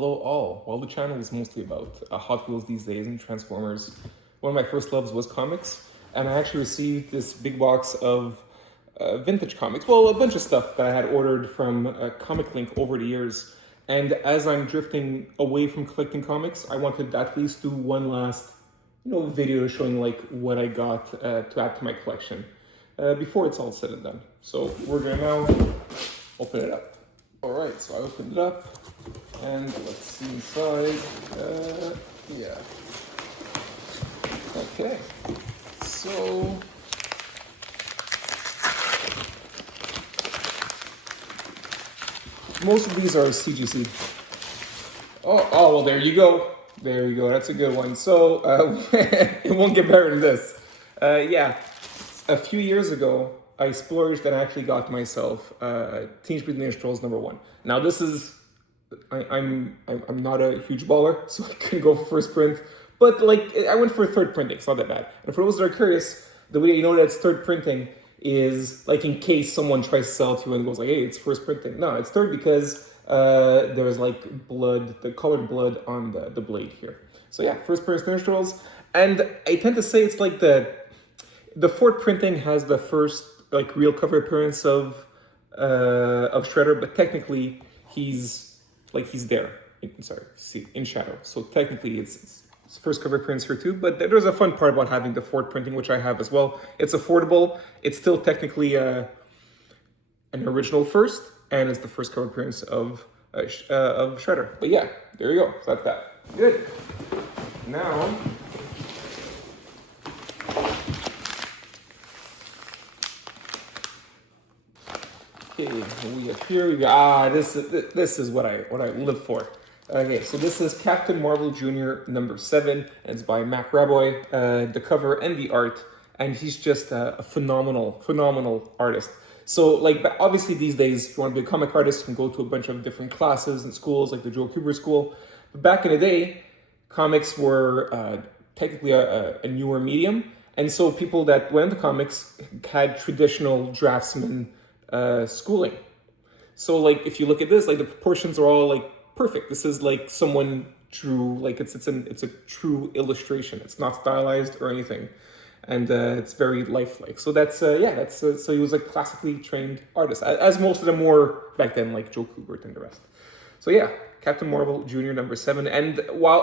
Hello all. Well, the channel is mostly about Hot Wheels these days and Transformers. One of my first loves was comics, and I actually received this big box of vintage comics. Well, a bunch of stuff that I had ordered from Comic Link over the years. And as I'm drifting away from collecting comics, I wanted to at least do one last, video showing like what I got to add to my collection before it's all said and done. So we're gonna now open it up. All right, so I opened it up, and let's see inside. Yeah. Okay. So most of these are CGC. Oh, well, there you go. There you go. That's a good one. So it won't get better than this. Yeah, a few years ago, I splurged and actually got myself Teenage Mutant Ninja Turtles #1. Now this is, I'm not a huge baller, so I couldn't go for first print, but like I went for third printing. It's not that bad. And for those that are curious, the way you know that it's third printing is like in case someone tries to sell it to you and goes like, "Hey, it's first printing." No, it's third because there's like blood, the colored blood on the blade here. So yeah, first print Ninja Turtles, and I tend to say it's like the fourth printing has the first like real cover appearance of Shredder, but technically he's there. In shadow. So technically it's first cover appearance here too. But there's a fun part about having the fourth printing, which I have as well. It's affordable. It's still technically an original first, and it's the first cover appearance of Shredder. But yeah, there you go. So that's that. Good. Now. We have here. This is what I live for. Okay, so this is Captain Marvel Jr. #7, and it's by Mac Raboy. The cover and the art, and he's just a phenomenal artist. So like obviously these days, if you want to be a comic artist, you can go to a bunch of different classes and schools, like the Joel Kuber School. But back in the day, comics were technically a newer medium, and so people that went into comics had traditional draftsman schooling. So like if you look at this, like the proportions are all like perfect. This is like someone drew, like it's a true illustration. It's not stylized or anything, and it's very lifelike. So that's so he was a classically trained artist, as most of them were back then, like Joe Kubert and the rest. So yeah, Captain Marvel Jr. #7, and while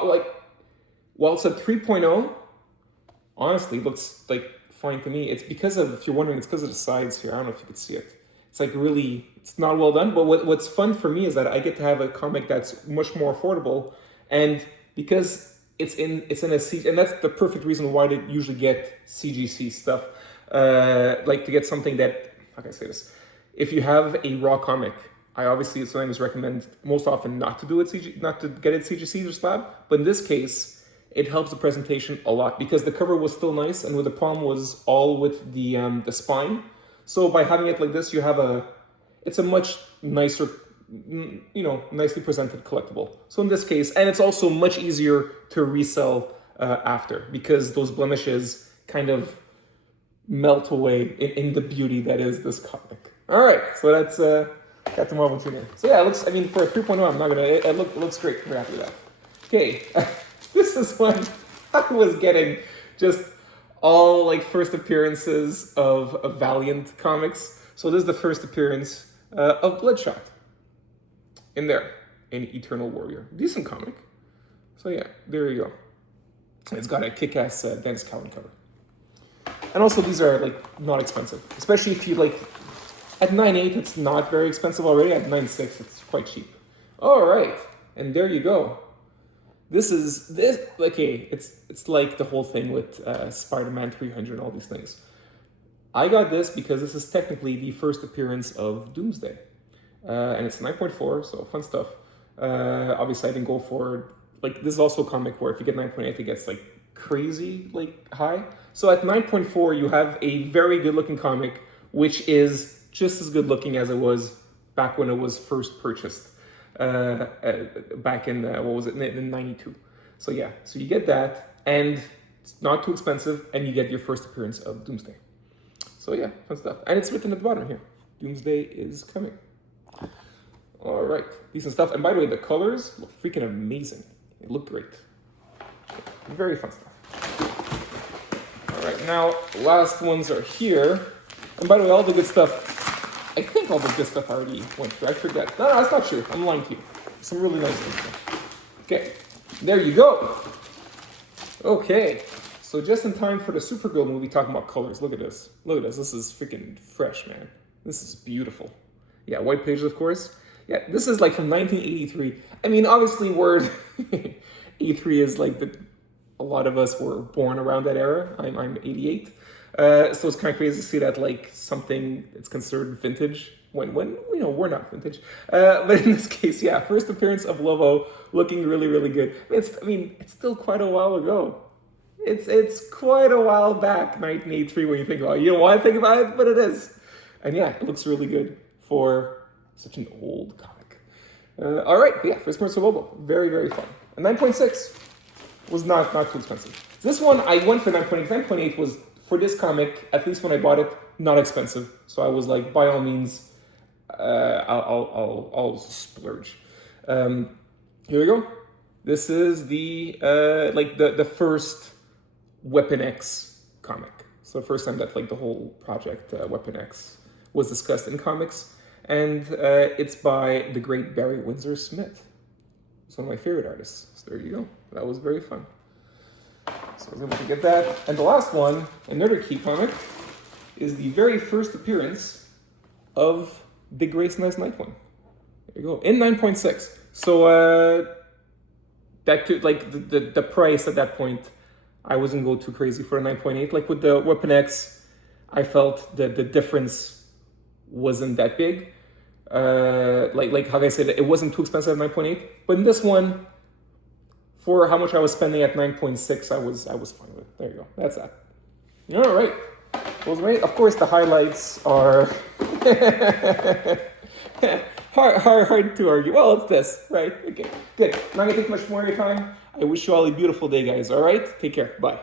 it's a 3.0, honestly, it looks like fine to me. It's because of, if you're wondering, it's because of the sides here. I don't know if you could see it. It's like really, it's not well done, but what's fun for me is that I get to have a comic that's much more affordable, and because it's in a CG, and that's the perfect reason why they usually get CGC stuff, like to get something that, how can I say this? If you have a raw comic, I obviously sometimes recommend most often not to do it not to get it CGC or slab, but in this case, it helps the presentation a lot because the cover was still nice, and the problem was all with the spine. So by having it like this, you have it's a much nicer, nicely presented collectible. So in this case, and it's also much easier to resell after because those blemishes kind of melt away in the beauty that is this comic. All right, so that's Captain Marvel Jr. So yeah, it looks, for a 3.0, I'm not gonna, it looks great. I'm happy with that. Okay, this is when I was getting just all like first appearances of Valiant comics. So this is the first appearance of Bloodshot in Eternal Warrior. Decent comic. So yeah, there you go. It's got a kick-ass Dennis Cowan cover. And also these are like not expensive, especially if you like at 9.8, it's not very expensive already. At 9.6, it's quite cheap. All right, and there you go. This okay, it's like the whole thing with Spider-Man 300 and all these things. I got this because this is technically the first appearance of Doomsday. And it's 9.4, so fun stuff. Obviously I didn't go for, like, this is also a comic where if you get 9.8, it gets like crazy, like high. So at 9.4, you have a very good looking comic, which is just as good looking as it was back when it was first purchased. Back in in 92. So yeah, so you get that, and it's not too expensive, and you get your first appearance of Doomsday. So yeah, fun stuff. And it's written at the bottom here. Doomsday is coming. All right, decent stuff. And by the way, the colors look freaking amazing. They look great. Very fun stuff. All right, now last ones are here. And by the way, all the good stuff, I think all the good stuff already went through. I forget. No, that's not true. I'm lying to you. Some really nice things. Okay, there you go. Okay, so just in time for the Supergirl movie talking about colors. Look at this. Look at this. This is freaking fresh, man. This is beautiful. Yeah, white pages, of course. Yeah, this is like from 1983. I mean, obviously, we're 83 is like a lot of us were born around that era. I'm 88. So it's kind of crazy to see that like something that's considered vintage when you know we're not vintage. But in this case, yeah, first appearance of Lobo, looking really really good. I mean, it's still quite a while ago. It's quite a while back, 1983, when you think about it. You don't want to think about it, but it is. And yeah, it looks really good for such an old comic. All right, yeah, first appearance of Lobo, very very fun. And 9.6 was not too expensive. This one I went for 9.8. 9.8 was, for this comic, at least when I bought it, not expensive. So I was like, by all means, I'll splurge. Here we go. This is the the first Weapon X comic. So the first time that like the whole project Weapon X was discussed in comics, and it's by the great Barry Windsor Smith. It's one of my favorite artists. So there you go. That was very fun. So I was able to get that. And the last one, another key comic, is the very first appearance of Big Race Nice Nightwing. There you go. In 9.6. So that too, like the price at that point, I wasn't go too crazy for a 9.8. Like with the Weapon X, I felt that the difference wasn't that big. Like how I said, it wasn't too expensive at 9.8. But in this one, for how much I was spending at 9.6, I was fine with it. There you go. That's that. All right. Well, right. Of course, the highlights are hard to argue. Well, it's this, right? Okay, good. I'm not gonna take much more of your time. I wish you all a beautiful day, guys. All right. Take care. Bye.